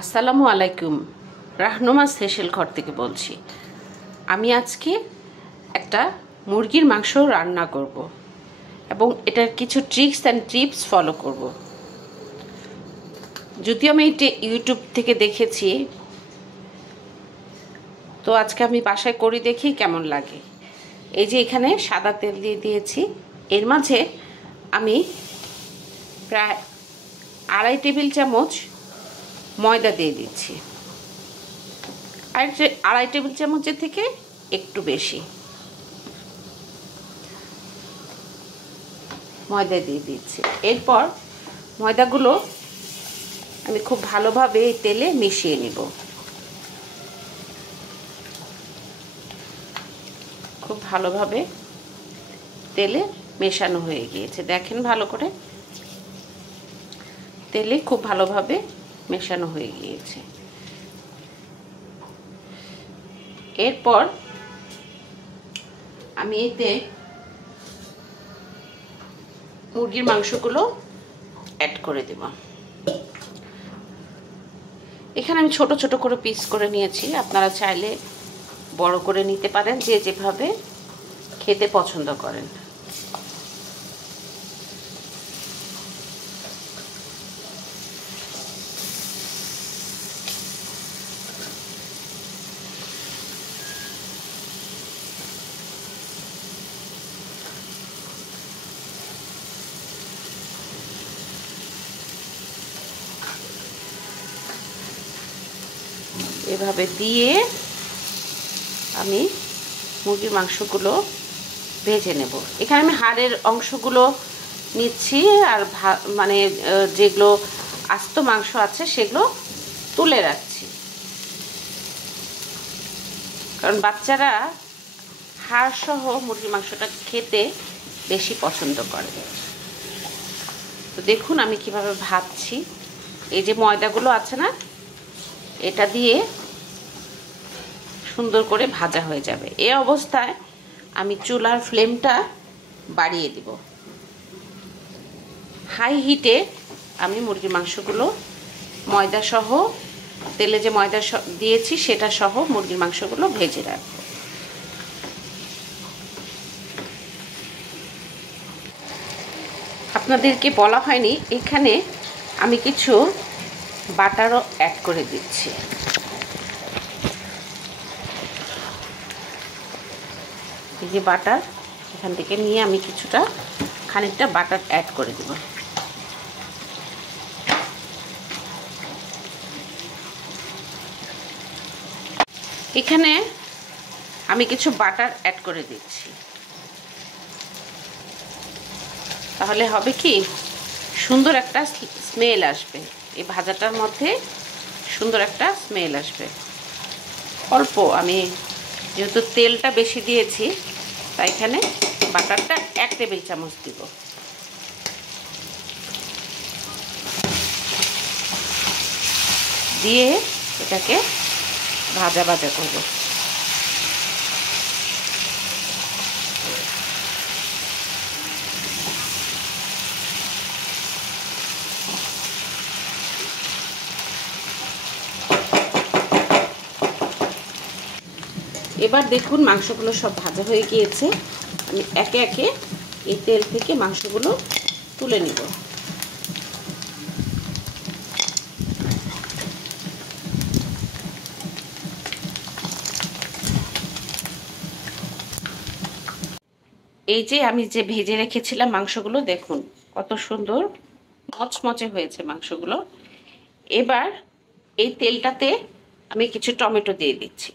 আসসালামু আলাইকুম। রাহনুমা স্পেশাল ঘর থেকে বলছি। আমি আজকে একটা মুরগির মাংস রান্না করব এবং এটার কিছু ট্রিক্স অ্যান্ড টিপস ফলো করব। যদিও আমি এটা ইউটিউব থেকে দেখেছি, তো আজকে আমি বাসায় করে দেখি কেমন লাগে। এই যে এখানে সাদা তেল দিয়ে দিয়েছি, এর মাঝে আমি প্রায় 2.5 টেবিল চামচ ময়দা দিয়ে দিচ্ছি। 2.5 টেবিল চামচের থেকে একটু বেশি ময়দা দিয়ে দিচ্ছি। এরপর ময়দাগুলো আমি খুব ভালোভাবে এই তেলে মিশিয়ে নিব। খুব ভালোভাবে তেলে মেশানো হয়ে গিয়েছে, দেখেন ভালো করে তেলে খুব ভালোভাবে মেশানো হয়ে গিয়েছে। এরপর আমি এতে মুরগির মাংসগুলো অ্যাড করে দেব। এখানে আমি ছোট ছোট করে পিস করে নিয়েছি, আপনারা চাইলে বড় করে নিতে পারেন, যে যেভাবে খেতে পছন্দ করেন। এভাবে দিয়ে আমি মুরগির মাংসগুলো ভেজে নেব। এখানে আমি হাড়ের অংশগুলো নিচ্ছি, আর মানে যেগুলো আস্ত মাংস আছে সেগুলো তুলে রাখছি, কারণ বাচ্চারা হাড় সহ মুরগির মাংসটা খেতে বেশি পছন্দ করে। তো দেখুন আমি কিভাবে ভাজছি। এই যে ময়দাগুলো আছে না, এটা দিয়ে সুন্দর করে ভাজা হয়ে যাবে। এই অবস্থায় আমি চুলার ফ্লেমটা বাড়িয়ে দিব। হাই হিটে আমি মুরগির মাংসগুলো ময়দা সহ, তেলে যে ময়দা দিয়েছি সেটা সহ মুরগির মাংসগুলো ভেজে রাখবো। আপনাদেরকে বলা হয়নি, এখানে আমি কিছু বাটারও অ্যাড করে দিচ্ছি। এই যে বাটার, এখান থেকে নিয়ে আমি খানিকটা বাটার অ্যাড করে দেব। এখানে আমি কিছু বাটার অ্যাড করে দিচ্ছি, তাহলে হবে কি, সুন্দর একটা স্মেল আসবে। এই ভাজাটার মধ্যে সুন্দর একটা স্মেল আসবে। অল্প, আমি যেহেতু তেলটা বেশি দিয়েছি তাই এখানে বাটারটা 1 টেবিল চামচ দিব। দিয়ে এটাকে ভাজা ভাজা করব। এবার দেখুন মাংসগুলো সব ভাজা হয়ে গিয়েছে। আমি একে একে এই তেল থেকে মাংসগুলো তুলে নিব। এই যে আমি যে ভেজে রেখেছিলাম মাংসগুলো, দেখুন কত সুন্দর মচমচে হয়েছে মাংসগুলো। এবার এই তেলটাতে আমি কিছু টমেটো দিয়ে দিচ্ছি।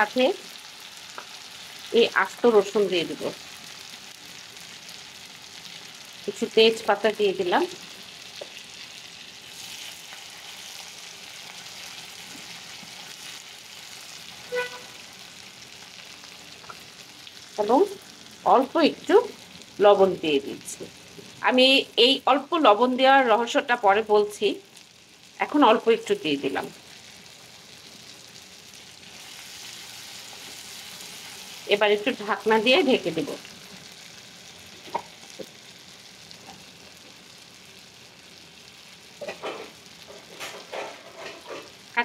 সাথে এই আস্ত রসুন দিয়ে দেব, কিছু তেজপাতা দিয়ে দিলাম, এবং অল্প একটু লবণ দিয়ে দিচ্ছি। আমি এই অল্প লবণ দেওয়ার রহস্যটা পরে বলছি, এখন অল্প একটু দিয়ে দিলাম। এবার একটু ঢাকনা দিয়ে ঢেকে দেব।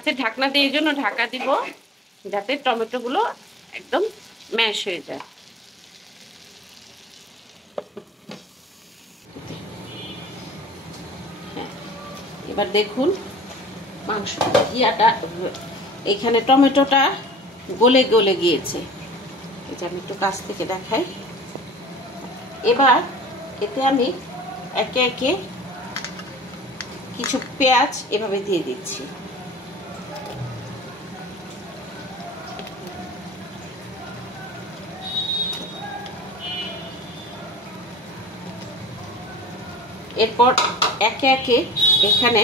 কাঁচের ঢাকনা দিয়ে এই জন্য ঢাকা দিব যাতে টমেটোগুলো একদম ম্যাশ হয়ে যায়। এবার দেখুন মাংস ইয়াটা এখানে টমেটোটা গলে গলে গিয়েছে। এটা আমি একটু কাছ থেকে দেখাই। এবার এতে আমি একে একে কিছু পেঁয়াজ এভাবে দিয়ে দিচ্ছি। এরপর একে একে এখানে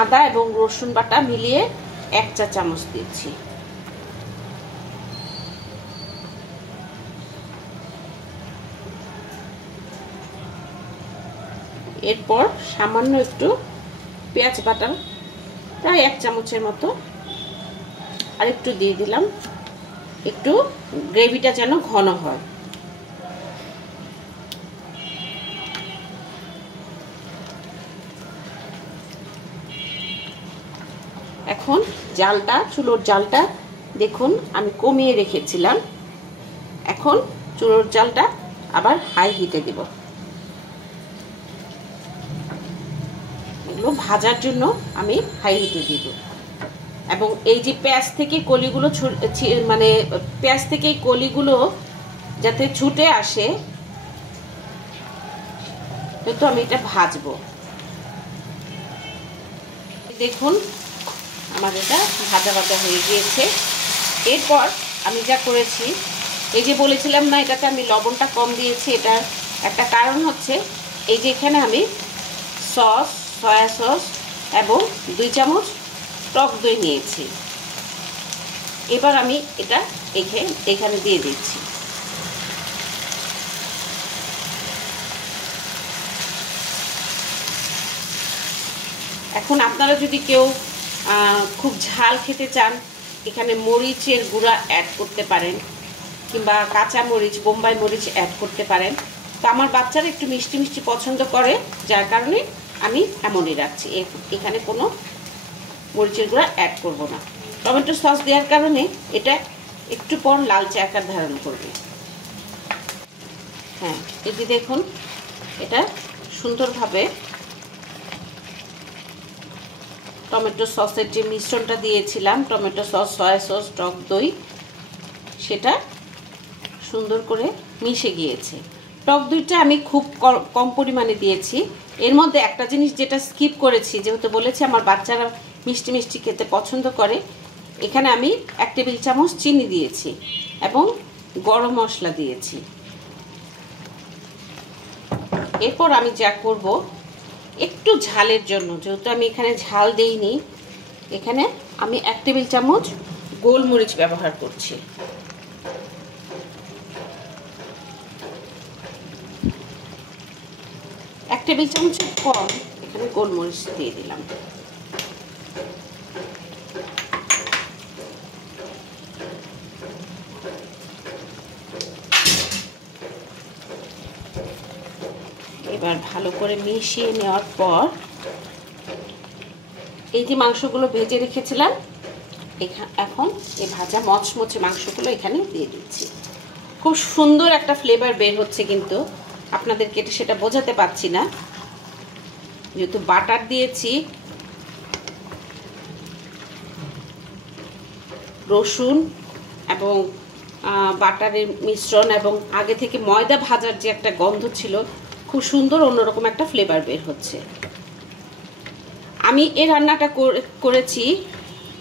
আদা এবং রসুন বাটা মিলিয়ে 1 চা চামচ দিচ্ছি। এরপর সামান্য একটু পেঁয়াজ বাটা প্রায় 1 চামচের মতো আর একটু দিয়ে দিলাম, একটু গ্রেভিটা যেন ঘন হয়। এখন জালটা, চুলোর জালটা দেখুন আমি কমিয়ে রেখেছিলাম, এখন চুলোর জালটা আবার হাই হিটে দেব। এগুলো ভাজার জন্য আমি হাই হিটে দিব। এবং এই যে পেঁয়াজ থেকে কলিগুলো মানে পেঁয়াজ থেকে কলিগুলো যাতে ছুটে আসে তো আমি এটা ভাজবো। দেখুন আমার এটা ভাজা ভাজা হয়ে গিয়েছে। এরপর আমি যা করেছি, এই যে বলেছিলাম না এটাতে আমি লবণটা কম দিয়েছি, এটার একটা কারণ হচ্ছে এই যে এখানে আমি সস, সয়া সস এবং 2 চামচ টক দই নিয়েছি। এবার আমি এটা এখানে দিয়ে দিচ্ছি। এখন আপনারা যদি কেউ খুব ঝাল খেতে চান এখানে মরিচের গুঁড়া অ্যাড করতে পারেন, কিংবা কাঁচা মরিচ, বোম্বাই মরিচ অ্যাড করতে পারেন। তো আমার বাচ্চারা একটু মিষ্টি মিষ্টি পছন্দ করে, যার কারণে আমি এমনই রাখছি, এখানে কোনো মরিচের গুঁড়া অ্যাড করব না। টমেটো সস দেওয়ার কারণে এটা একটু পর লালচে আকার ধারণ করবে। হ্যাঁ, এই যে দেখুন এটা সুন্দরভাবে টমেটো সসের যে মিশ্রণটা দিয়েছিলাম, টমেটো সস, সয়া সস, টক দই, সেটা সুন্দর করে মিশে গিয়েছে। টক দইটা আমি খুব কম পরিমাণে দিয়েছি। এর মধ্যে একটা জিনিস যেটা স্কিপ করেছি, যেহেতু বলেছি আমার বাচ্চারা মিষ্টি মিষ্টি খেতে পছন্দ করে, এখানে আমি 1 টেবিল চামচ চিনি দিয়েছি এবং গরম মশলা দিয়েছি। এরপর আমি যা করব, একটু ঝালের জন্য, যেহেতু আমি এখানে ঝাল দেইনি, এখানে আমি 1 টেবিল চামচ গোলমরিচ ব্যবহার করছি। এক টেবিল চামচের কম এখানে গোলমরিচ দিয়ে দিলাম। এবার ভালো করে মিশিয়ে নেওয়ার পর এই যে মাংসগুলো ভেজে রেখেছিলাম, এখন এই ভাজা মচমচে মাংসগুলো এখানে দিয়ে দিচ্ছি। খুব সুন্দর একটা ফ্লেভার বের হচ্ছে, কিন্তু আপনাদেরকে সেটা বোঝাতে পারছি না, যেহেতু বাটার দিয়েছি, রসুন এবং বাটারের মিশ্রণ এবং আগে থেকে ময়দা ভাজার যে একটা গন্ধ ছিল, খুব সুন্দর অন্যরকম একটা ফ্লেভার বের হচ্ছে। আমি এই রান্নাটা করেছি,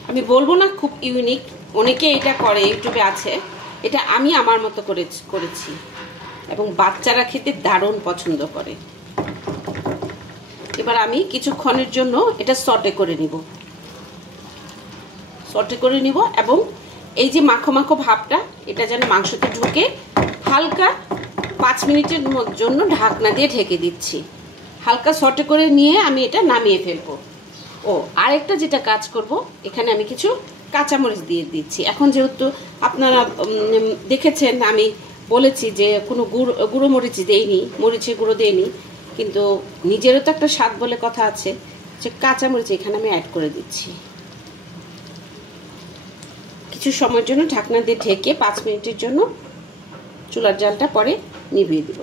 আমি বলবো না খুব ইউনিক, অনেকে এটা করে, ইউটিউবে আছে, এটা আমি আমার মতো করেছি এবং বাচ্চারা খেতে দারুণ পছন্দ করে। এবার আমি কিছুক্ষণের জন্য এটা সটে করে নিব এবং এই যে মাখো মাখো ভাবটা, এটা যেন মাংসতে ঢুকে, হালকা 5 মিনিটের জন্য ঢাকনা দিয়ে ঢেকে দিচ্ছি। হালকা সটে করে নিয়ে আমি এটা নামিয়ে ফেলবো। ও আরেকটা যেটা কাজ করব, এখানে আমি কিছু কাঁচামরিচ দিয়ে দিচ্ছি। এখন যেহেতু আপনারা দেখেছেন আমি বলেছি যে কোনো গুঁড়ো মরিচ দেইনি, মরিচের গুঁড়ো দেইনি, কিন্তু নিজেরও তো একটা স্বাদ বলে কথা আছে, যে কাঁচামরিচ এখানে আমি অ্যাড করে দিচ্ছি। কিছু সময়ের জন্য ঢাকনা দিয়ে ঢেকে 5 মিনিটের জন্য চুলার জালটা পরে নিভিয়ে দিব।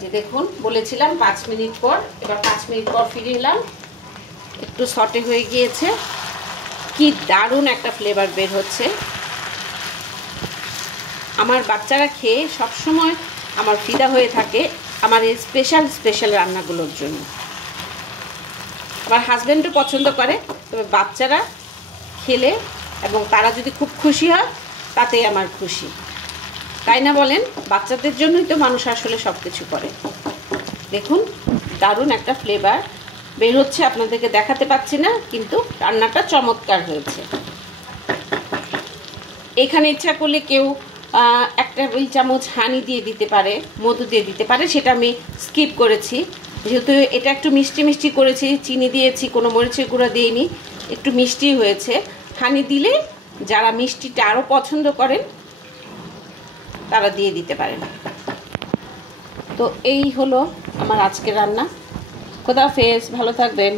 যে দেখুন বলেছিলাম 5 মিনিট পর, এবার 5 মিনিট পর ফিরে এলাম। একটু সটে হয়ে গিয়েছে, কি দারুণ একটা ফ্লেভার বের হচ্ছে। আমার বাচ্চারা খেয়ে সবসময় আমার ফিদা হয়ে থাকে আমার এই স্পেশাল রান্নাগুলোর জন্য। আমার হাজব্যান্ডও পছন্দ করে, তবে বাচ্চারা খেলে এবং তারা যদি খুব খুশি হয় তাতেই আমার খুশি, তাই না বলেন? বাচ্চাদের জন্যই তো মানুষ আসলে সব কিছু করে। দেখুন দারুণ একটা ফ্লেভার বের হচ্ছে, আপনাদেরকে দেখাতে পাচ্ছি না, কিন্তু রান্নাটা চমৎকার হয়েছে। এখানে ইচ্ছা করলে কেউ 1 টেবিল চামচ হানি দিয়ে দিতে পারে, মধু দিয়ে দিতে পারে, সেটা আমি স্কিপ করেছি। যেহেতু এটা একটু মিষ্টি মিষ্টি করেছি, চিনি দিয়েছি, কোনো মরিচের গুঁড়া দিইনি, একটু মিষ্টি হয়েছে। হানি দিলে যারা মিষ্টিটা আরও পছন্দ করেন তারা দিয়ে দিতে পারেন। তো এই হলো আমার আজকের রান্না। খোদা হাফেজ, ভালো থাকবেন।